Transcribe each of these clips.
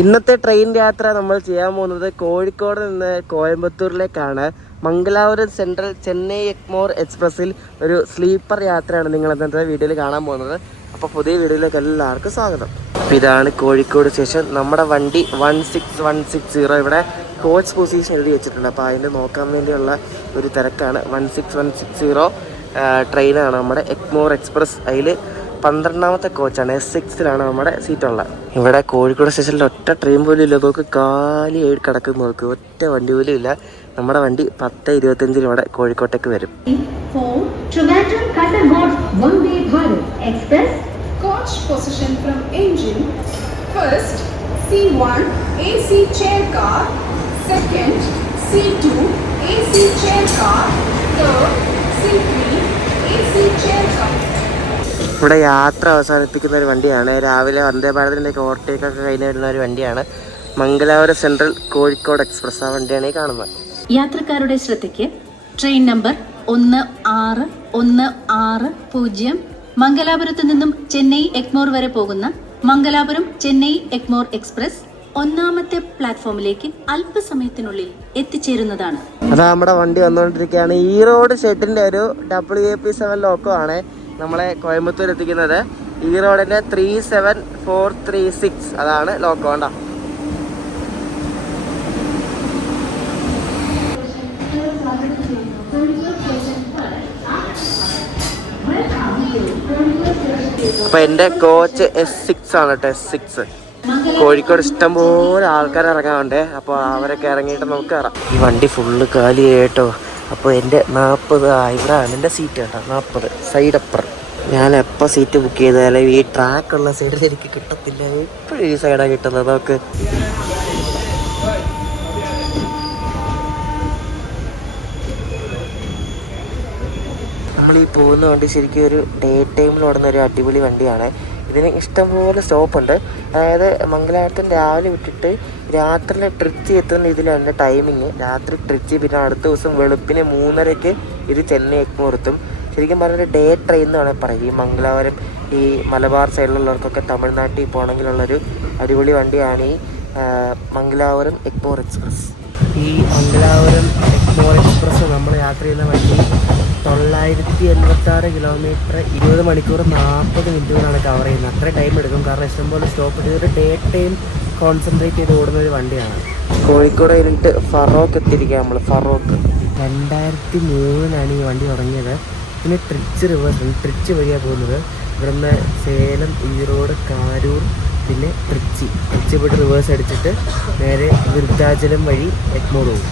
ഇന്നത്തെ ട്രെയിൻ യാത്ര നമ്മൾ ചെയ്യാൻ പോകുന്നത് കോഴിക്കോട് നിന്ന് കോയമ്പത്തൂരിലേക്കാണ്. മംഗലാപുരം സെൻട്രൽ ചെന്നൈ എഗ്മോർ എക്സ്പ്രസ്സിൽ ഒരു സ്ലീപ്പർ യാത്രയാണ് നിങ്ങൾ ഇന്നത്തെ വീഡിയോയിൽ കാണാൻ പോകുന്നത്. അപ്പോൾ പുതിയ വീഡിയോയിലേക്ക് എല്ലാവർക്കും സ്വാഗതം. അപ്പോൾ ഇതാണ് കോഴിക്കോട് സ്റ്റേഷൻ. നമ്മുടെ വണ്ടി 16160 ഇവിടെ കോച്ച് പൊസിഷൻ എഴുതി വെച്ചിട്ടുണ്ട്. അപ്പോൾ അതിന് നോക്കാൻ വേണ്ടിയുള്ള ഒരു തിരക്കാണ്. 16160 ട്രെയിനാണ് നമ്മുടെ എഗ്മോർ എക്സ്പ്രസ്. അതിൽ 12ാമത്തെ കോച്ചാണ്. S6ലാണ് നമ്മുടെ സീറ്റുള്ളത്. ഇവിടെ കോഴിക്കോട് സ്റ്റേഷനിൽ ഒറ്റ ട്രെയിൻ പോലും ഇല്ല. നോക്ക്, കാലിയായി കിടക്കുന്ന നോക്ക്, ഒറ്റ വണ്ടി പോലും ഇല്ല. നമ്മുടെ വണ്ടി 10:25 ഇവിടെ കോഴിക്കോട്ടേക്ക് വരും. Coach position from engine. First, C1 AC chair car. Second, C2 AC chair car. Third, C3 AC chair car. ഇവിടെ യാത്ര അവസാനിപ്പിക്കുന്ന ഒരു വണ്ടിയാണ്. രാവിലെ വന്ദേ ഭാരതിൻ്റെ ഓവർടേക്കൊക്കെ കഴിഞ്ഞ് വരുന്ന ഒരു വണ്ടിയാണ്. Mangalapuram central Kozhikode express. ആ വണ്ടിയാണ് ഈ കാണുന്നത്. യാത്രക്കാരുടെ ശ്രദ്ധയ്ക്ക് ട്രെയിൻ നമ്പർ 1610 മംഗലാപുരത്ത് നിന്നും ചെന്നൈ എഗ്മോർ വരെ പോകുന്ന മംഗലാപുരം ചെന്നൈ എഗ്മോർ എക്സ്പ്രസ് 1ാമത്തെ പ്ലാറ്റ്ഫോമിലേക്ക് അല്പസമയത്തിനുള്ളിൽ എത്തിച്ചേരുന്നതാണ്. അതാ നമ്മുടെ വണ്ടി വന്നുകൊണ്ടിരിക്കുകയാണ്. ഈറോഡ് ഷെഡിൻ്റെ ഒരു WAP7 ലോക്കോ ആണ് നമ്മളെ കോയമ്പത്തൂർ എത്തിക്കുന്നത്. ഈറോഡിൻ്റെ 37436 അതാണ് ലോക്കോ. വേണ്ട അപ്പൊ എൻ്റെ കോച്ച് S6 ആണ് കേട്ടോ. S6 കോഴിക്കോട് ഇഷ്ടംപോലെ ആൾക്കാർ ഇറങ്ങാറുണ്ട്. അപ്പോൾ അവരൊക്കെ ഇറങ്ങിയിട്ട് നമുക്ക് കയറാം. ഈ വണ്ടി ഫുള്ള് കാലിയായി കേട്ടോ. അപ്പോൾ എൻ്റെ 40 ഇവിടെയാണ് എൻ്റെ സീറ്റ് കേട്ടോ. 40 സൈഡ് അപ്പർ. ഞാൻ എപ്പോൾ സീറ്റ് ബുക്ക് ചെയ്താലും ഈ ട്രാക്കുള്ള സൈഡിൽ എനിക്ക് കിട്ടത്തില്ല. എപ്പോഴും ഈ സൈഡാണ് കിട്ടുന്നത്. നമുക്ക് നമ്മളീ പോകുന്ന വണ്ടി ശരിക്കും ഒരു ഡേ ടൈമിൽ ഓടുന്ന ഒരു അടിപൊളി വണ്ടിയാണ്. ഇതിന് ഇഷ്ടംപോലെ സ്റ്റോപ്പുണ്ട്. അതായത് മംഗലാപുരത്തിന് രാവിലെ വിട്ടിട്ട് രാത്രി ട്രിച്ചി എത്തുന്ന ഇതിലാണ് ടൈമിങ്. രാത്രി ട്രിച്ചി, പിന്നെ അടുത്ത ദിവസം വെളുപ്പിന് 3:30 ഇത് ചെന്നൈ എഗ്മോർ എത്തും. ശരിക്കും പറഞ്ഞൊരു ഡേ ട്രെയിൻ എന്ന് വേണമെങ്കിൽ പറയും. ഈ മംഗലാപുരം ഈ മലബാർ സൈഡിലുള്ളവർക്കൊക്കെ തമിഴ്നാട്ടിൽ പോകണമെങ്കിലുള്ളൊരു അടിപൊളി വണ്ടിയാണ് ഈ മംഗലാപുരം എഗ്മോർ എക്സ്പ്രസ്. ഈ മംഗലാപുരം എഗ്മോർ എക്സ്പ്രസ് നമ്മൾ യാത്ര ചെയ്യുന്ന വണ്ടി 986 കിലോമീറ്റർ 20 മണിക്കൂർ 40 മിനിറ്റുകളാണ് കവർ ചെയ്യുന്നത്. അത്ര ടൈം എടുക്കും. കാരണം ഇഷ്ടംപോലെ സ്റ്റോപ്പ് ഇട്ട് ഒരു ഡേ ടൈം കോൺസെൻട്രേറ്റ് ചെയ്ത് ഓടുന്ന ഒരു വണ്ടിയാണ്. കോഴിക്കോട് കഴിഞ്ഞിട്ട് ഫറോക്ക് എത്തിയിരിക്കുക നമ്മൾ. ഫറോക്ക് 2003 ഈ വണ്ടി തുടങ്ങിയത്. പിന്നെ ട്രിച്ച് റിവേഴ്സ്, ട്രിച്ച് വഴിയാണ് പോകുന്നത്. ഇവിടുന്ന് സേലം, ഈറോഡ്, കാരൂർ, പിന്നെ ട്രിച്ചി പോയിട്ട് റിവേഴ്സ് അടിച്ചിട്ട് നേരെ വിരുദ്ധാചലം വഴി എഗ്മോർ പോകും.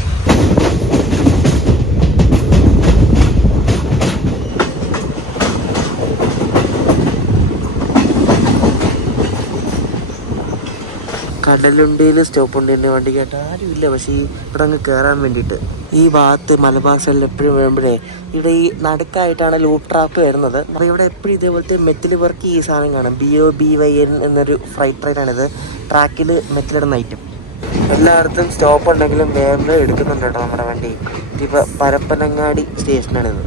കടലുണ്ടിയിൽ സ്റ്റോപ്പുണ്ട് എൻ്റെ വണ്ടി കേട്ട് ആരുമില്ല. പക്ഷേ ഇവിടെ അങ്ങ് കയറാൻ വേണ്ടിയിട്ട് ഈ ഭാഗത്ത് മലബാർ സൈഡിൽ എപ്പോഴും വരുമ്പോഴേ ഇവിടെ ഈ നടുക്കായിട്ടാണ് ലൂട്ട് ട്രാപ്പ് വരുന്നത്. അപ്പോൾ ഇവിടെ എപ്പോഴും ഇതേപോലത്തെ മെറ്റൽ വർക്ക് ഈ സാധനം കാണും. BOBYN എന്നൊരു ഫ്രൈറ്റ് ട്രെയിനാണിത്. ട്രാക്കിൽ മെറ്റലിടുന്ന ഐറ്റം. എല്ലായിടത്തും സ്റ്റോപ്പ് ഉണ്ടെങ്കിലും വേഗം എടുക്കുന്നുണ്ട് കേട്ടോ നമ്മുടെ വണ്ടി. ഇപ്പോൾ പരപ്പനങ്ങാടി സ്റ്റേഷനാണിത്.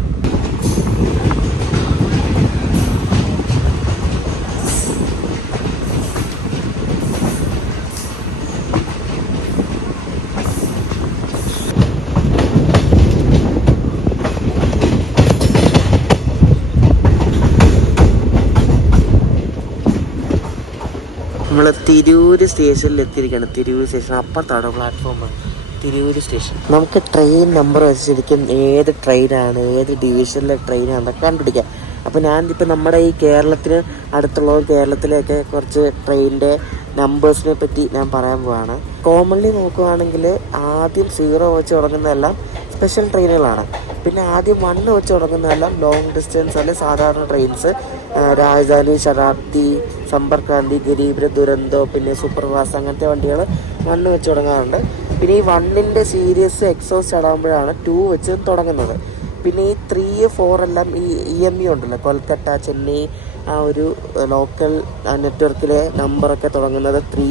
നമ്മൾ തിരൂർ സ്റ്റേഷനിൽ എത്തിയിരിക്കുകയാണ്. തിരൂർ സ്റ്റേഷൻ അപ്പുറത്താണ് പ്ലാറ്റ്ഫോം. തിരൂർ സ്റ്റേഷൻ. നമുക്ക് ട്രെയിൻ നമ്പർ വെച്ച് ശരിക്കും ഏത് ട്രെയിനാണ്, ഏത് ഡിവിഷനിലെ ട്രെയിനാണെന്നൊക്കെ കണ്ടുപിടിക്കാം. അപ്പോൾ ഞാനിപ്പോൾ നമ്മുടെ ഈ കേരളത്തിന് അടുത്തുള്ള കേരളത്തിലേക്ക് കുറച്ച് ട്രെയിനിൻ്റെ നമ്പേഴ്സിനെ പറ്റി ഞാൻ പറയാൻ പോവാണ്. കോമൺലി നോക്കുകയാണെങ്കിൽ ആദ്യം 0 വെച്ച് തുടങ്ങുന്നതെല്ലാം സ്പെഷ്യൽ ട്രെയിനുകളാണ്. പിന്നെ ആദ്യം 1 വെച്ച് തുടങ്ങുന്നതെല്ലാം ലോങ് ഡിസ്റ്റൻസ് അല്ലെങ്കിൽ സാധാരണ ട്രെയിൻസ്. രാജധാനി, ശതാബ്ദി, സമ്പർക്രാന്തി, ഗരീബ്, ദുരന്തോ, പിന്നെ സൂപ്പർഫാസ്റ്റ് അങ്ങനത്തെ വണ്ടികൾ 1 വെച്ച് തുടങ്ങാറുണ്ട്. പിന്നെ ഈ 1ൻ്റെ സീരീസ് എക്സോസ്റ്റ് ആടാകുമ്പോഴാണ് 2 വെച്ച് തുടങ്ങുന്നത്. പിന്നെ ഈ 3, 4 എല്ലാം ഈ EMU ഉണ്ടല്ലോ, കൊൽക്കത്ത, ചെന്നൈ ആ ഒരു ലോക്കൽ നെറ്റ്വർക്കിലെ നമ്പറൊക്കെ തുടങ്ങുന്നത് 3,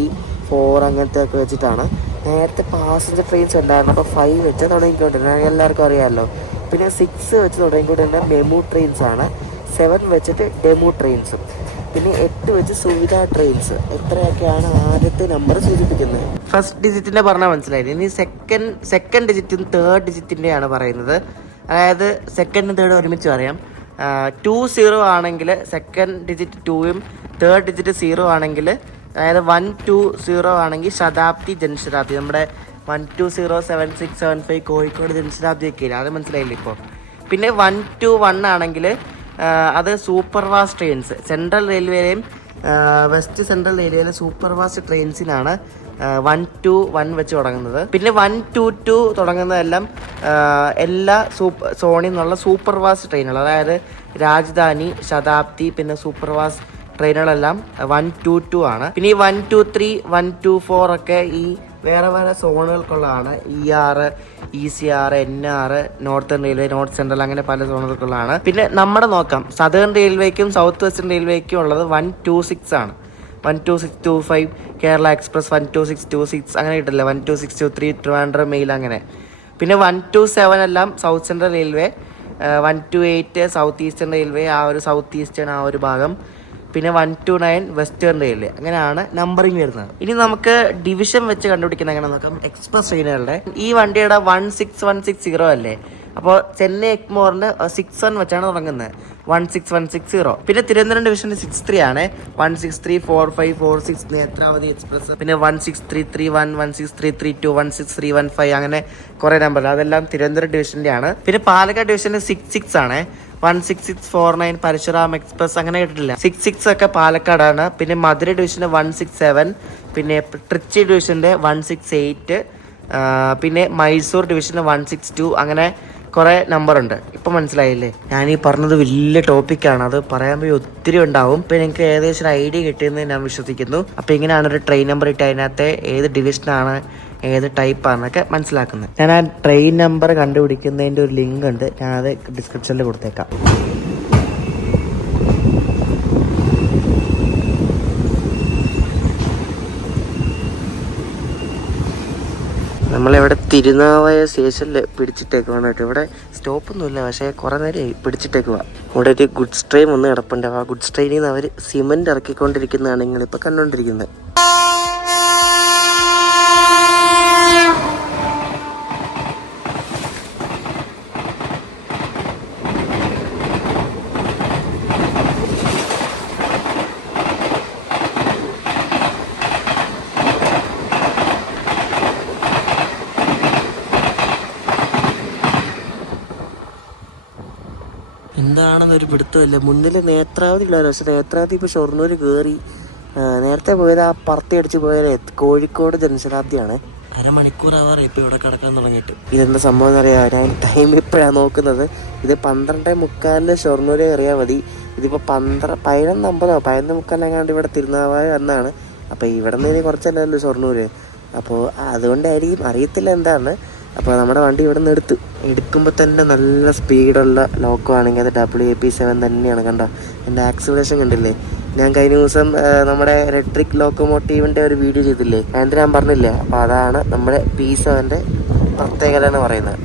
4 അങ്ങനത്തെ ഒക്കെ വെച്ചിട്ടാണ്. നേരത്തെ പാസഞ്ചർ ട്രെയിൻസ് ഉണ്ടായിരുന്നു. അപ്പോൾ 5 വെച്ച് തുടങ്ങിക്കൊണ്ടിരുന്നത് എല്ലാവർക്കും അറിയാമല്ലോ. പിന്നെ 6 വെച്ച് തുടങ്ങിക്കൊണ്ടിരുന്ന മെമു ട്രെയിൻസാണ്. 7 വെച്ചിട്ട് ഡെമു ട്രെയിൻസും. പിന്നെ 8 വെച്ച് സുവിധ ട്രെയിൻസ്. എത്രയൊക്കെയാണ് ആദ്യത്തെ നമ്പർ സൂചിപ്പിക്കുന്നത്? ഫസ്റ്റ് ഡിജിറ്റിൻ്റെ പറഞ്ഞാൽ മനസ്സിലായില്ല. ഇനി സെക്കൻഡ് ഡിജിറ്റും തേർഡ് ഡിജിറ്റിൻ്റെയാണ് പറയുന്നത്. അതായത് സെക്കൻഡും തേർഡും ഒരുമിച്ച് പറയാം. 20 ആണെങ്കിൽ സെക്കൻഡ് ഡിജിറ്റ് 2ഉം തേർഡ് ഡിജിറ്റ് 0 ആണെങ്കിൽ, അതായത് 120 ആണെങ്കിൽ ശതാബ്ദി ജനശതാബ്ദി, നമ്മുടെ 1207675 കോഴിക്കോട് ജനശതാബ്ദി ഒക്കെ ഇല്ല, അത് മനസ്സിലായില്ല ഇപ്പോൾ. പിന്നെ 121 ആണെങ്കിൽ അത് സൂപ്പർ ഫാസ്റ്റ് ട്രെയിൻസ്, സെൻട്രൽ റെയിൽവേയിലെയും വെസ്റ്റ് സെൻട്രൽ റെയിൽവേയിലെ സൂപ്പർ ഫാസ്റ്റ് ട്രെയിൻസിനാണ് 121 വെച്ച് തുടങ്ങുന്നത്. പിന്നെ 122 തുടങ്ങുന്നതെല്ലാം എല്ലാ സോണിൽ നിന്നുള്ള സൂപ്പർ ഫാസ്റ്റ് ട്രെയിനുകൾ, അതായത് രാജധാനി, ശതാബ്ദി, പിന്നെ സൂപ്പർ ഫാസ്റ്റ് ട്രെയിനുകളെല്ലാം 122 ആണ്. പിന്നെ ഈ 123, 124 ഒക്കെ ഈ വേറെ വേറെ സോണുകൾക്കുള്ളതാണ്. ER, ECR, NR, northern railway, north central, അങ്ങനെ പല സോണുകൾക്കുള്ളതാണ്. പിന്നെ നമ്മുടെ നോക്കാം, സദേൺ റെയിൽവേക്കും സൗത്ത് വെസ്റ്റേൺ റെയിൽവേക്കും ഉള്ളത് 126 ആണ്. 12625 കേരള എക്സ്പ്രസ്, 12626 അങ്ങനെ കിട്ടില്ല, 12623 ട്രിവാൻഡ്രം മെയിൽ അങ്ങനെ. പിന്നെ 127 എല്ലാം south central railway, 128 south eastern railway, ആ ഒരു സൗത്ത് ഈസ്റ്റേൺ ആ ഒരു ഭാഗം. പിന്നെ 129 വെസ്റ്റേൺ റെയിൽവേ. അങ്ങനെയാണ് നമ്പറിങ് വരുന്നത്. ഇനി നമുക്ക് ഡിവിഷൻ വെച്ച് കണ്ടുപിടിക്കുന്ന എങ്ങനെ നോക്കാം. എക്സ്പ്രസ് ട്രെയിനുകളുടെ ഈ വണ്ടിയുടെ 16160 അല്ലേ, അപ്പോൾ ചെന്നൈ എഗ്മോറിന് 61 വെച്ചാണ് തുടങ്ങുന്നത്, 16160. പിന്നെ തിരുവനന്തപുരം ഡിവിഷൻ്റെ 63 ആണ്, 1634546 നേത്രാവതി എക്സ്പ്രസ്. പിന്നെ 16331, 16332, 16315 അങ്ങനെ കുറേ നമ്പർ, അതെല്ലാം തിരുവനന്തപുരം ഡിവിഷൻ്റെ ആണ്. പിന്നെ പാലക്കാട് ഡിവിഷൻ്റെ 66 ആണ്, 16649 പരശുറാം എക്സ്പ്രസ് അങ്ങനെ കേട്ടിട്ടില്ല. 66 ഒക്കെ പാലക്കാടാണ്. പിന്നെ മധുര ഡിവിഷൻ്റെ 167, പിന്നെ ട്രിച്ചി ഡിവിഷൻ്റെ 168, പിന്നെ മൈസൂർ ഡിവിഷൻ്റെ 162, അങ്ങനെ കുറേ നമ്പറുണ്ട്. ഇപ്പം മനസ്സിലായില്ലേ? ഞാനീ പറഞ്ഞത് വലിയ ടോപ്പിക്കാണ്, അത് പറയാൻ പോയി ഒത്തിരി ഉണ്ടാവും. ഇപ്പം എനിക്ക് ഏകദേശം ഒരു ഐഡിയ കിട്ടിയെന്ന് ഞാൻ വിശ്വസിക്കുന്നു. അപ്പം ഇങ്ങനെയാണ് ഒരു ട്രെയിൻ നമ്പർ ഇട്ട് അതിനകത്ത് ഏത് ഡിവിഷനാണ് ഏത് ടൈപ്പാണെന്നൊക്കെ മനസ്സിലാക്കുന്നത്. ഞാൻ ആ ട്രെയിൻ നമ്പർ കണ്ടുപിടിക്കുന്നതിൻ്റെ ഒരു ലിങ്ക് ഉണ്ട്, ഞാനത് ഡിസ്ക്രിപ്ഷനിൽ കൊടുത്തേക്കാം. നമ്മളിവിടെ തിരുനാവായ സ്റ്റേഷനിൽ പിടിച്ചിട്ടേക്കുവാണ് കേട്ടോ. ഇവിടെ സ്റ്റോപ്പൊന്നുമില്ല, പക്ഷേ കുറേ നേരമായി പിടിച്ചിട്ടേക്കുക. ഇവിടെ ഒരു ഗുഡ്സ് ട്രെയിൻ ഒന്ന് കിടപ്പുണ്ട്. ആ ഗുഡ്സ് ട്രെയിനിൽ നിന്ന് അവർ സിമെൻറ്റ് ഇറക്കിക്കൊണ്ടിരിക്കുന്നതാണ് നിങ്ങളിപ്പോൾ കണ്ടുകൊണ്ടിരിക്കുന്നത്. എന്താണെന്നൊരു പിടുത്തമില്ല. മുന്നിൽ നേത്രാവതി ഉള്ളവരും, പക്ഷെ നേത്രാവതി ഇപ്പോൾ ഷൊർണൂർ കയറി. നേരത്തെ പോയത് ആ പറത്തി അടിച്ച് പോയത് കോഴിക്കോട് ജനശതാബ്ദിയാണ്. അരമണിക്കൂർ ആവാറായി ഇപ്പോൾ ഇവിടെ കിടക്കാൻ തുടങ്ങിയിട്ട്. ഇതെന്താ സംഭവം എന്നറിയാം, ഞാൻ ടൈം ഇപ്പോഴാണ് നോക്കുന്നത്. ഇത് 12:45 ഷൊർണൂർ കയറിയാൽ മതി. ഇതിപ്പോൾ 11:50 ഇവിടെ തിരുനാവായ എന്നാണ്. അപ്പോൾ ഇവിടെ നിന്ന് ഇനി കുറച്ചല്ലല്ലോ ഷൊർണൂർ, അപ്പോൾ അതുകൊണ്ടായിരിക്കും, അറിയത്തില്ല എന്താണ്. അപ്പോൾ നമ്മുടെ വണ്ടി ഇവിടെ നിന്ന് എടുക്കുമ്പോൾ തന്നെ നല്ല സ്പീഡുള്ള ലോക്കോ ആണെങ്കിൽ അത് WAP7 തന്നെയാണ്. കണ്ടോ എൻ്റെ ആക്സിലറേഷൻ കണ്ടില്ലേ? ഞാൻ കഴിഞ്ഞ ദിവസം നമ്മുടെ ഇലക്ട്രിക് ലോക്കോമോട്ടീവിൻ്റെ ഒരു വീഡിയോ ചെയ്തില്ലേ, അതിൻ്റെ ഞാൻ പറഞ്ഞില്ലേ, അപ്പോൾ അതാണ് നമ്മുടെ P7ൻ്റെ പ്രത്യേകത എന്ന് പറയുന്നത്.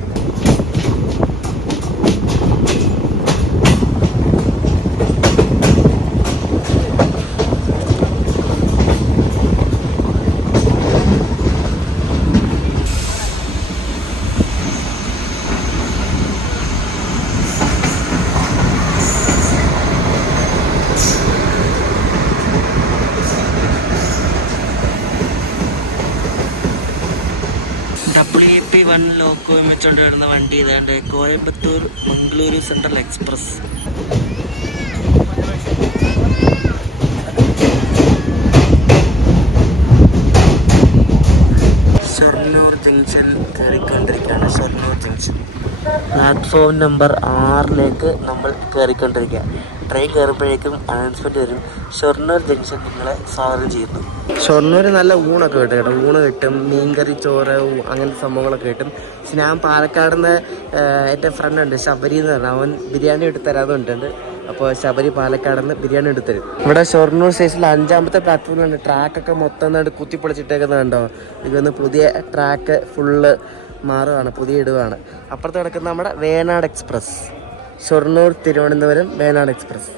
WAP1 ലോക്കോ വെച്ചുകൊണ്ട് വരുന്ന വണ്ടി ഇതാണ്ട് Coimbatore Mangaluru central express. Shoranur junction കയറിക്കൊണ്ടിരിക്കുകയാണ്. ഷൊർണൂർ ജംഗ്ഷൻ പ്ലാറ്റ്ഫോം നമ്പർ 6 നമ്മൾ കയറിക്കൊണ്ടിരിക്കുക. ട്രെയിൻ കയറുമ്പോഴേക്കും അനൗൺസ്മെൻറ്റ് വരും, ഷൊർണൂർ ജംഗ്ഷൻ നിങ്ങളെ സ്വാഗതം ചെയ്യുന്നു. ഷൊർണൂർ നല്ല ഊണൊക്കെ കിട്ടും കേട്ടോ. ഊണ് കിട്ടും, മീൻകറി, ചോറ്, അങ്ങനത്തെ സംഭവങ്ങളൊക്കെ കിട്ടും. പക്ഷെ ഞാൻ പാലക്കാട് നിന്ന് എൻ്റെ ഫ്രണ്ടുണ്ട് ശബരി എന്ന് പറഞ്ഞാൽ, അവൻ ബിരിയാണി എടുത്ത് തരാതുണ്ട്. അപ്പോൾ ശബരി പാലക്കാട് നിന്ന് ബിരിയാണി എടുത്തരും. ഇവിടെ ഷൊർണൂർ സ്റ്റേഷനിൽ 5ാമത്തെ പ്ലാറ്റ്ഫോമിലുണ്ട്. ട്രാക്കൊക്കെ മൊത്തം കുത്തിപ്പൊളിച്ചിട്ടേക്കുന്നത് കണ്ടോ. ഇതൊന്ന് പുതിയ ട്രാക്ക് ഫുള്ള് മാറുകയാണ്, പുതിയ ഇടുകയാണ്. അപ്പുറത്ത് കിടക്കുന്ന നമ്മുടെ Venad express, Shoranur Thiruvananthapuram Venad express.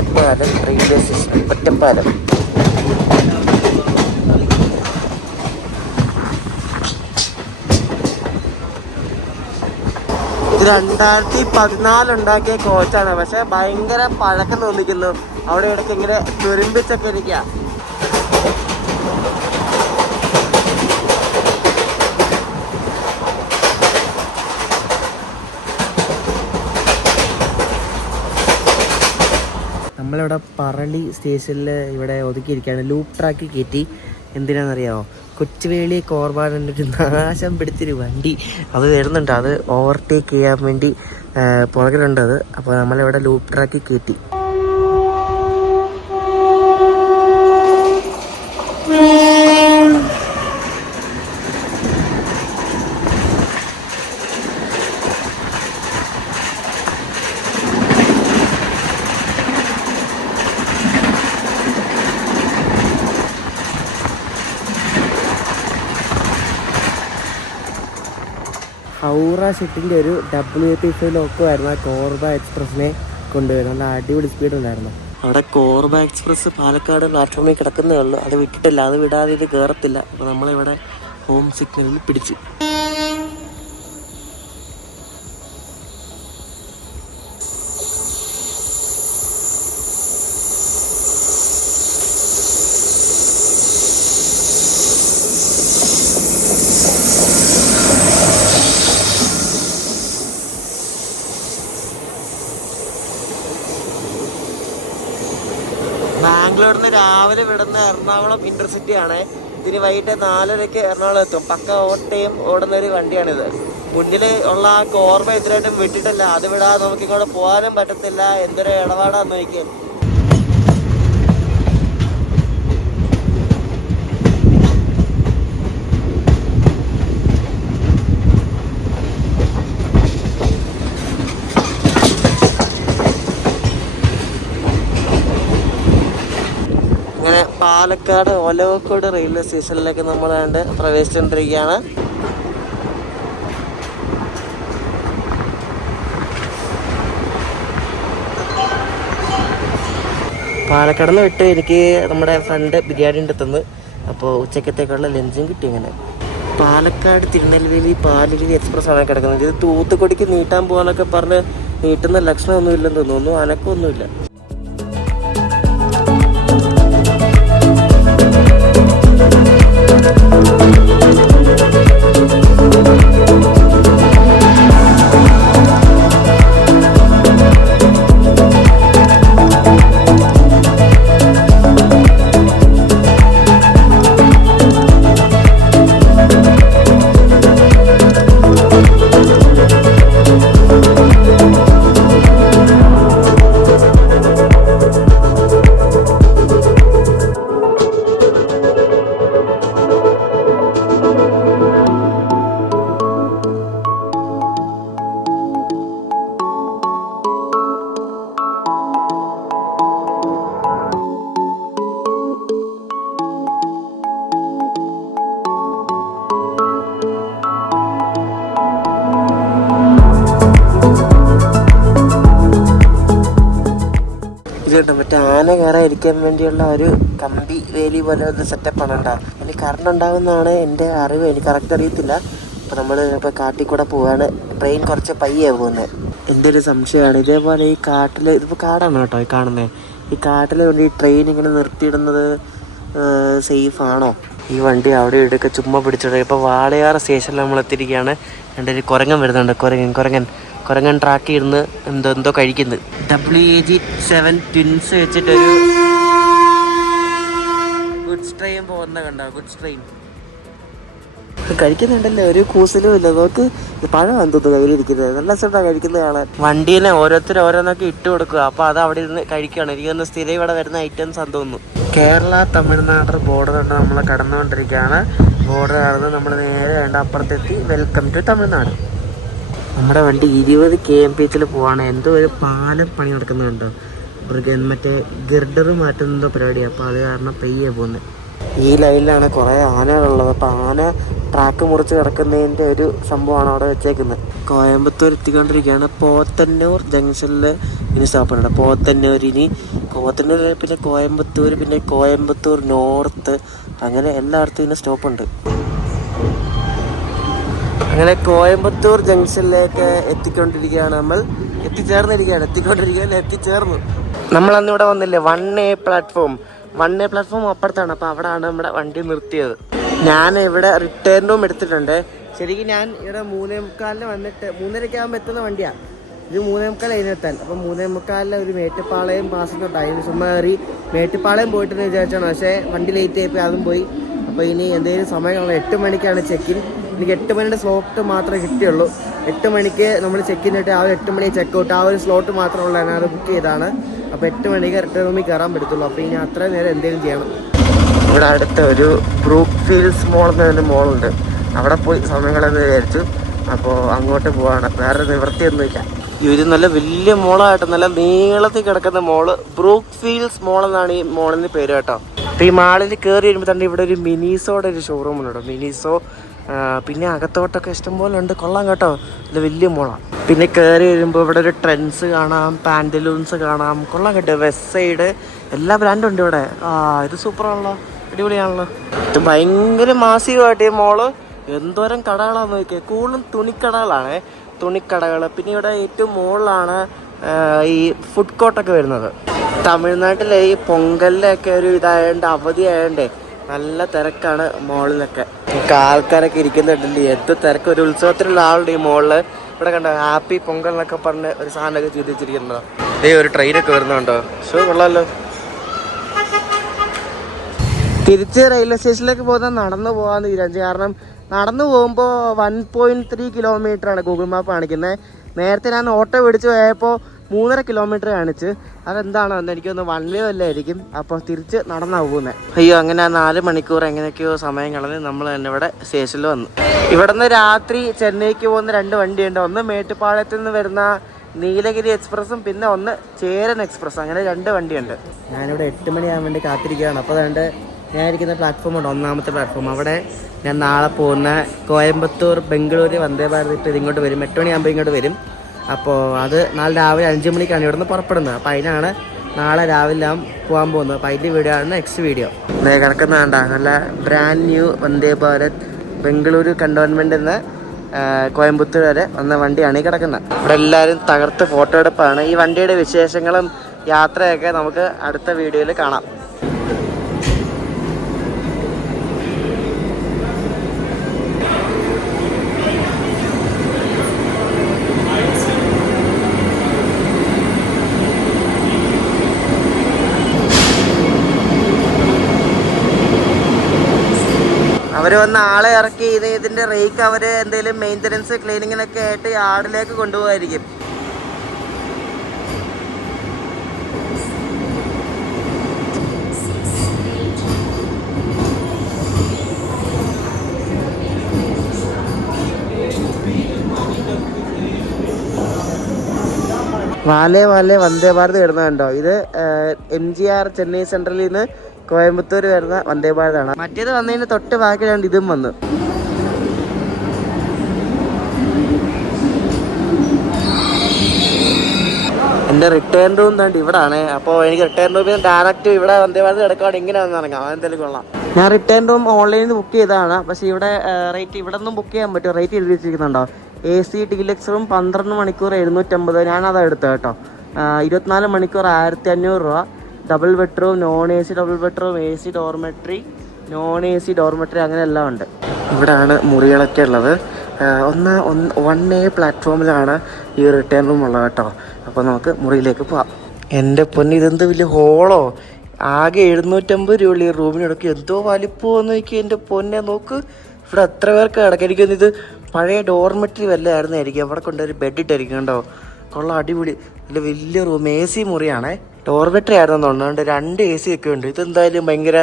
Ottapalam railway station. Ottapalam. ഇത് 2014 ഉണ്ടാക്കിയ കോച്ചാണ്. പക്ഷെ ഭയങ്കര പഴക്കം തോന്നിക്കുന്നു. അവിടെ ഇടയ്ക്ക് ഇങ്ങനെ തുരുമ്പിച്ചൊക്കെ ഇരിക്കുക. നമ്മളിവിടെ പറളി സ്റ്റേഷനിൽ ഇവിടെ ഒതുക്കിയിരിക്കുകയാണ്. ലൂപ്പ് ട്രാക്ക് കയറ്റി. എന്തിനാണെന്നറിയാമോ? കൊച്ചുവേളി കോർബാനിൻ്റെ ഒരു നാശം പിടിച്ചൊരു വണ്ടി അത് വരുന്നുണ്ട്. അത് ഓവർടേക്ക് ചെയ്യാൻ വേണ്ടി പുറകിലുണ്ട് അത്. അപ്പോൾ നമ്മളിവിടെ ലൂപ്പ് ട്രാക്ക് കയറ്റി. ഹൗറ ഷെട്ടിൻ്റെ ഒരു WP5 ലോക്കുമായിരുന്നു ആ കോർബ എക്സ്പ്രസ്സിനെ കൊണ്ടുവരുന്നത്. നല്ല അടിപൊളി സ്പീഡ് ഉണ്ടായിരുന്നു. അവിടെ കോർബ എക്സ്പ്രസ് പാലക്കാട് പ്ലാറ്റ്ഫോമിൽ കിടക്കുന്നേ ഉള്ളൂ. അത് വിട്ടിട്ടില്ല. അത് വിടാതെ ഇത് കയറത്തില്ല. അപ്പോൾ നമ്മളിവിടെ ഹോം സിഗ്നലിൽ പിടിച്ച്. ബാംഗ്ലൂരിൽ നിന്ന് രാവിലെ വിടുന്ന എറണാകുളം ഇന്റർസിറ്റി ആണ്. ഇതിന് വൈകിട്ട് 4:30 എറണാകുളം എത്തും. പക്ക ഓവർ ടൈം ഓടുന്ന ഒരു വണ്ടിയാണിത്. മുന്നിൽ ഉള്ള ആ കോർബ ഇതിനായിട്ടും വിട്ടിട്ടില്ല. അത് വിടാതെ നമുക്ക് ഇങ്ങോട്ട് പോകാനും പറ്റത്തില്ല. എന്തൊരു ഇടപാടാന്ന് നോക്കിയാൽ. പാലക്കാട് ഒലവക്കോട് റെയിൽവേ സ്റ്റേഷനിലേക്ക് നമ്മൾ പ്രവേശിച്ചുകൊണ്ടിരിക്കുകയാണ്. പാലക്കാട് നിന്ന് വിട്ട് എനിക്ക് നമ്മുടെ ഫ്രണ്ട് ബിരിയാണി എത്തുന്നു. അപ്പോൾ ഉച്ചക്കത്തേക്കുള്ള ലഞ്ചും കിട്ടി. അങ്ങനെ പാലക്കാട് തിരുനെൽവേലി പാലരുവി എക്സ്പ്രസ് ആണ് കിടക്കുന്നത്. ഇത് തൂത്തുക്കുടിക്ക് നീട്ടാൻ പോകാനൊക്കെ പറഞ്ഞ് നീട്ടുന്ന ലക്ഷണമൊന്നുമില്ലെന്ന് തോന്നുന്നു. അനക്കമൊന്നുമില്ല. മറ്റേ ആന കയറാൻ ഇരിക്കാൻ വേണ്ടിയുള്ള ഒരു കമ്പി വേലി പോലെ ഒരു സെറ്റപ്പാണ് കേട്ടോ. അതിന് കറണ്ട് ഉണ്ടാകുന്നതാണ് എൻ്റെ അറിവ്. എനിക്ക് കറക്റ്റ് അറിയത്തില്ല. അപ്പോൾ നമ്മൾ ഇപ്പോൾ കാട്ടിൽ കൂടെ പോവാണ്. ട്രെയിൻ കുറച്ച് പയ്യെ പോകുന്നത്. എൻ്റെ ഒരു സംശയമാണ്, ഇതേപോലെ ഈ കാട്ടിൽ, ഇതിപ്പോൾ കാടാണ് കേട്ടോ ഈ കാണുന്നത്, ഈ കാട്ടിൽ കൊണ്ട് ഈ ട്രെയിൻ ഇങ്ങനെ നിർത്തിയിടുന്നത് സേഫ് ആണോ? ഈ വണ്ടി അവിടെ ഇവിടെയൊക്കെ ചുമ്മാ പിടിച്ചിട്ട്. ഇപ്പോൾ വാളയാർ സ്റ്റേഷനിൽ നമ്മൾ എത്തിയിരിക്കുകയാണ്. എൻ്റെ ഒരു കുരങ്ങൻ വരുന്നുണ്ട്. കുരങ്ങൻ ട്രാക്കിൽ ഇരുന്ന് എന്തോ കഴിക്കുന്നത്. WAG7 ട്വിൻസ് വെച്ചിട്ടൊരു ഗുഡ്സ് ട്രെയിൻ പോകുന്ന കണ്ടോ? ഗുഡ്സ് ട്രെയിൻ കഴിക്കുന്നുണ്ടല്ലോ. ഒരു കൂസലും ഇല്ല. നോക്ക്, പഴമാണ് തോന്നുന്നു കയ്യിലിരിക്കുന്നത്. നല്ല രസമാണ് കഴിക്കുന്നത് കാണാൻ. വണ്ടീനെ ഓരോന്നൊക്കെ ഇട്ട് കൊടുക്കുക. അപ്പോൾ അത് അവിടെ ഇരുന്ന് കഴിക്കുകയാണ്. എനിക്കൊന്ന് സ്ഥിരം ഇവിടെ വരുന്ന ഐറ്റംസ് ആണെന്ന് തോന്നുന്നു. കേരള തമിഴ്നാട് ബോർഡർ കൊണ്ട് നമ്മൾ കടന്നുകൊണ്ടിരിക്കുകയാണ്. ബോർഡർ കടന്ന് നമ്മൾ നേരെ വേണ്ട അപ്പുറത്തെത്തി. Welcome to Tamil Nadu. നമ്മുടെ വണ്ടി 20 kmph പോവാണ്. എന്തോ ഒരു പാലം പണി നടക്കുന്നുണ്ടോ, മറ്റേ ഗിർഡർ മാറ്റുന്ന പരിപാടിയാണ്. അപ്പോൾ അത് കാരണം പെയ്യെ പോകുന്നത്. ഈ ലൈനിലാണ് കുറേ ആനകളുള്ളത്. അപ്പോൾ ആന ട്രാക്ക് മുറിച്ച് കിടക്കുന്നതിൻ്റെ ഒരു സംഭവമാണ് അവിടെ വെച്ചേക്കുന്നത്. കോയമ്പത്തൂർ എത്തിക്കൊണ്ടിരിക്കുകയാണ്. പോത്തന്നൂർ ജംഗ്ഷനിൽ ഇനി സ്റ്റോപ്പുണ്ട്. പോത്തന്നൂർ ഇനി കോത്തന്നൂർ പിന്നെ കോയമ്പത്തൂർ, പിന്നെ കോയമ്പത്തൂർ നോർത്ത്, അങ്ങനെ എല്ലായിടത്തും ഇതിന് സ്റ്റോപ്പുണ്ട്. അങ്ങനെ കോയമ്പത്തൂർ ജംഗ്ഷനിലേക്ക് എത്തിക്കൊണ്ടിരിക്കുകയാണ്. നമ്മൾ എത്തിച്ചേർന്നു. നമ്മളന്ന് ഇവിടെ വന്നില്ലേ 1A പ്ലാറ്റ്ഫോം അപ്പുറത്താണ്. അപ്പോൾ അവിടെയാണ് നമ്മുടെ വണ്ടി നിർത്തിയത്. ഞാൻ ഇവിടെ റിട്ടേൺ റൂം എടുത്തിട്ടുണ്ട്. ശരിക്കും ഞാൻ ഇവിടെ 3:45 വന്നിട്ട് 3:30 ആകുമ്പോൾ എത്തുന്ന വണ്ടിയാണ്. ഇത് 3:45 അതിനെത്താൻ. അപ്പം 3:45 ഒരു മേട്ടുപ്പാളയം പാസ്സൊക്കെ അതിന് ചുമ്മാ കയറി മേട്ടുപ്പാളയം പോയിട്ടെന്ന് വിചാരിച്ചാണ്. പക്ഷേ വണ്ടി ലേറ്റ് ആയിപ്പോയി, അതും പോയി. അപ്പോൾ ഇനി എന്തെങ്കിലും സമയമുള്ള 8 മണിക്കാണ് ചെക്കിൻ. എനിക്ക് 8 മണിയുടെ സ്ലോട്ട് മാത്രമേ കിട്ടിയുള്ളൂ. 8 മണിക്ക് നമ്മൾ ചെക്കിൻ ഇട്ട് ആ ഒരു 8 മണി ചെക്കൗട്ട്, ആ ഒരു സ്ലോട്ട് മാത്രമുള്ള അത് ബുക്ക് ചെയ്താണ്. അപ്പോൾ 8 മണിക്ക് റിട്ടേൺ റൂമിൽ കയറാൻ പറ്റത്തുള്ളൂ. അപ്പോൾ ഇനി അത്രയും നേരം എന്തെങ്കിലും ചെയ്യണം. ഇവിടെ അടുത്ത ഒരു ബ്രൂക്ക് ഫീൽഡ്സ് മോൾ എന്നൊരു മോളുണ്ട്. അവിടെ പോയി സമയങ്ങളെന്ന് വിചാരിച്ചു. അപ്പോൾ അങ്ങോട്ട് പോവാണ്. വേറെ നിവൃത്തിയൊന്നുമില്ല. ഒരു നല്ല വലിയ മോളായിട്ട് നല്ല നീളത്തിൽ കിടക്കുന്ന മോള് ബ്രൂക്ക് ഫീൽഡ്സ് മോൾ എന്നാണ് ഈ മോളിന് പേര് കേട്ടോ. അപ്പോൾ ഈ മാളിൽ കയറി വരുമ്പോൾ തന്നെ ഇവിടെ ഒരു മിനിസോയുടെ ഒരു ഷോറൂം ഉണ്ട്. മിനിസോ പിന്നെ അകത്തോട്ടൊക്കെ ഇഷ്ടംപോലെ ഉണ്ട്. കൊള്ളാം കേട്ടോ. ഇത് വലിയ മോളാണ്. പിന്നെ കയറി വരുമ്പോൾ ഇവിടെ ഒരു ട്രെൻഡ്സ് കാണാം, പാൻറ്റലൂൺസ് കാണാം. കൊള്ളാം കേട്ടോ. വെസ്റ്റ് സൈഡ് എല്ലാ ബ്രാൻഡും ഉണ്ട് ഇവിടെ. ഇത് സൂപ്പറാണല്ലോ, അടിപൊളിയാണല്ലോ. ഇത് ഭയങ്കര മാസീവായിട്ട് ഈ മോള്. എന്തോരം കടകളാണെന്ന് നോക്കിയാൽ കൂടുതലും തുണിക്കടകൾ. പിന്നെ ഇവിടെ ഏറ്റവും മുകളിലാണ് ഈ ഫുഡ് കോർട്ടൊക്കെ വരുന്നത്. തമിഴ്നാട്ടിലെ ഈ പൊങ്കലിലൊക്കെ ഒരു ഇതായതുകൊണ്ട്, അവധി ആയതുകൊണ്ടേ നല്ല തിരക്കാണ് മോളിലൊക്കെ. ആൾക്കാരൊക്കെ ഇരിക്കുന്നുണ്ടല്ലേ, എന്ത് തിരക്ക്. ഒരു ഉത്സവത്തിലുള്ള ആളുടെ ഈ മോളില്. ഇവിടെ കണ്ടോ ഹാപ്പി പൊങ്കൽ എന്നൊക്കെ പറഞ്ഞ് ഒരു സാധനമൊക്കെ ചെയ്ത് വെച്ചിരിക്കുന്നതോ. ഒരു ട്രെയിനൊക്കെ വരുന്നുണ്ടോ? കൊള്ളാമല്ലോ. തിരിച്ച് റെയിൽവേ സ്റ്റേഷനിലേക്ക് പോകുന്നത് നടന്നു പോകാമെന്ന് വിചാരിച്ചു. കാരണം നടന്നു പോകുമ്പോൾ 1.3 കിലോമീറ്ററാണ് ഗൂഗിൾ മാപ്പ് കാണിക്കുന്നത്. നേരത്തെ ഞാൻ ഓട്ടോ പിടിച്ച് പോയപ്പോൾ 3.5 കിലോമീറ്റർ കാണിച്ച്. അതെന്താണോ എന്ന് എനിക്കൊന്ന് 1 വേ വല്ലതായിരിക്കും. അപ്പോൾ തിരിച്ച് നടന്നാണ് പോകുന്നത്. അയ്യോ, അങ്ങനെ 4 മണിക്കൂർ എങ്ങനെയൊക്കെയോ സമയം കളഞ്ഞ് നമ്മൾ തന്നെ ഇവിടെ സ്റ്റേഷനിൽ വന്നു. ഇവിടെ നിന്ന് രാത്രി ചെന്നൈക്ക് പോകുന്ന 2 വണ്ടിയുണ്ട്. ഒന്ന് മേട്ടുപ്പാളയത്തിൽ നിന്ന് വരുന്ന നീലഗിരി എക്സ്പ്രസ്സും പിന്നെ ഒന്ന് ചേരൻ എക്സ്പ്രസ്. അങ്ങനെ 2 വണ്ടിയുണ്ട്. ഞാനിവിടെ 8 മണിയാകാൻ വേണ്ടി കാത്തിരിക്കുകയാണ്. അപ്പോൾ അതുകൊണ്ട് ഞാൻ ഇരിക്കുന്ന പ്ലാറ്റ്ഫോം ഉണ്ട്, 1ാമത്തെ പ്ലാറ്റ്ഫോം. അവിടെ ഞാൻ നാളെ പോകുന്ന കോയമ്പത്തൂർ ബംഗളൂരു വന്ദേ ഭാരത് ഇപ്പോൾ ഇതിങ്ങോട്ട് വരും. 8 മണിയാകുമ്പോൾ ഇങ്ങോട്ട് വരും. അപ്പോൾ അത് നാളെ രാവിലെ 5 മണിക്കാണ് ഇവിടെ നിന്ന് പുറപ്പെടുന്നത്. അപ്പോൾ അതിനാണ് നാളെ രാവിലെ പോകാൻ പോകുന്നത്. അപ്പോൾ അതിൻ്റെ വീഡിയോ ആണ് നെക്സ്റ്റ് വീഡിയോ. കിടക്കുന്ന വേണ്ട നല്ല brand new Vande Bharat Bengaluru cantonment എന്ന കോയമ്പത്തൂർ വരെ വന്ന വണ്ടിയാണ് ഈ കിടക്കുന്നത്. ഇവിടെ എല്ലാവരും തകർത്ത് ഫോട്ടോ എടുപ്പാണ്. ഈ വണ്ടിയുടെ വിശേഷങ്ങളും യാത്രയൊക്കെ നമുക്ക് അടുത്ത വീഡിയോയിൽ കാണാം. അവർ വന്ന് ആളെ ഇറക്കി ഇതിൻ്റെ റേക്ക് അവർ എന്തെങ്കിലും മെയിൻ്റനൻസ് ക്ലീനിങ്ങിനൊക്കെ ആയിട്ട് യാർഡിലേക്ക് കൊണ്ടുപോകായിരിക്കും. വാലേ വന്ദേ ഭാരത് വരുന്നതുണ്ടോ? ഇത് MGR ചെന്നൈ സെൻട്രലിൽ നിന്ന് കോയമ്പത്തൂർ വരുന്ന വന്ദേ ഭാരതാണ്. മറ്റേത് വന്നതിന് തൊട്ട് ബാക്കിലാണ് ഇതും വന്നു. എൻ്റെ റിട്ടേൺ റൂം തന്നെ ഇവിടാണ്. അപ്പോൾ എനിക്ക് റിട്ടേൺ റൂമിൽ നിന്ന് ഡയറക്റ്റ് ഇവിടെ വന്ദേ ഭാരത് കിടക്കുകയാണ്. ഇങ്ങനെ വന്ന് ഇറങ്ങാം. അതെന്തായാലും കൊള്ളാം. ഞാൻ റിട്ടേൺ റൂം ഓൺലൈനിൽ നിന്ന് ബുക്ക് ചെയ്തതാണ്. പക്ഷേ ഇവിടെ റേറ്റ് ഇവിടെ നിന്നും ബുക്ക് ചെയ്യാൻ പറ്റും. റേറ്റ് എഴുതി വെച്ചിരിക്കുന്നുണ്ടോ? AC ഡീലക്സ് റൂം 12 മണിക്കൂർ 750. ഞാനതാണ് എടുത്തത് കേട്ടോ. 24 മണിക്കൂർ 1500 രൂപ. Double bedroom, non AC double bedroom, AC dormitory, non AC dormitory, അങ്ങനെ എല്ലാം ഉണ്ട്. ഇവിടെയാണ് മുറികളൊക്കെ ഉള്ളത്. 1A പ്ലാറ്റ്ഫോമിലാണ് ഈ റിട്ടേൺ റൂം ഉള്ളത് കേട്ടോ. അപ്പോൾ നമുക്ക് മുറിയിലേക്ക് പോവാം. എൻ്റെ പൊന്നെ, ഇതെന്ത് വലിയ ഹോളോ! ആകെ 750 രൂപ ഈ റൂമിനിടയ്ക്ക്. എന്തോ വലിപ്പമെന്ന് നോക്കി എൻ്റെ പൊന്നെ. നോക്ക്, ഇവിടെ എത്ര പേർക്ക് കിടക്കാം. എനിക്കൊന്ന് ഇത് പഴയ ഡോർമെട്രി വല്ലതായിരുന്നായിരിക്കും. അവിടെ കൊണ്ടൊരു ബെഡ് ഇട്ടായിരിക്കും കണ്ടോ. കൊള്ളാം, അടിപൊളി. ഇതിൽ വലിയ റൂം, AC മുറിയാണേ. ഡോർമെട്രി ആയിരുന്നു തോന്നുന്നുണ്ട്. 2 AC ഒക്കെ ഉണ്ട്. ഇതെന്തായാലും ഭയങ്കര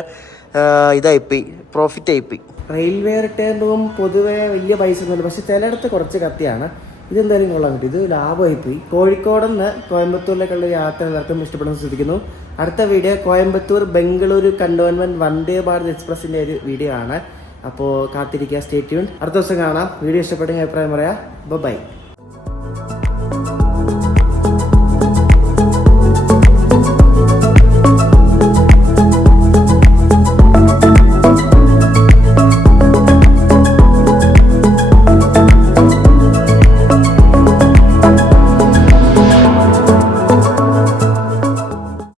ഇതായിപ്പോയി, പ്രോഫിറ്റ് ആയിപ്പോയി. റെയിൽവേ റിട്ടേൺ റൂം പൊതുവെ വലിയ പൈസ ഒന്നുമില്ല, പക്ഷെ ചിലയിടത്ത് കുറച്ച് കത്തിയാണ്. ഇതെന്തായാലും കൊള്ളാൻ കിട്ടി. ഇത് ലാഭമായിപ്പോയി. കോഴിക്കോട് നിന്ന് കോയമ്പത്തൂരിലേക്കുള്ള യാത്ര എല്ലാവർക്കും ഇഷ്ടപ്പെടുന്ന ശ്രദ്ധിക്കുന്നു. അടുത്ത വീഡിയോ കോയമ്പത്തൂർ ബംഗളൂരു കണ്ടോൺമെന്റ് വന്ദേ ഭാരത് എക്സ്പ്രസിൻ്റെ ഒരു വീഡിയോ ആണ്. അപ്പോൾ കാത്തിരിക്കുക, സ്റ്റേ ട്യൂൺ. അടുത്ത ദിവസം കാണാം. വീഡിയോ ഇഷ്ടപ്പെട്ടെങ്കിൽ അഭിപ്രായം പറയാം. ബൈ.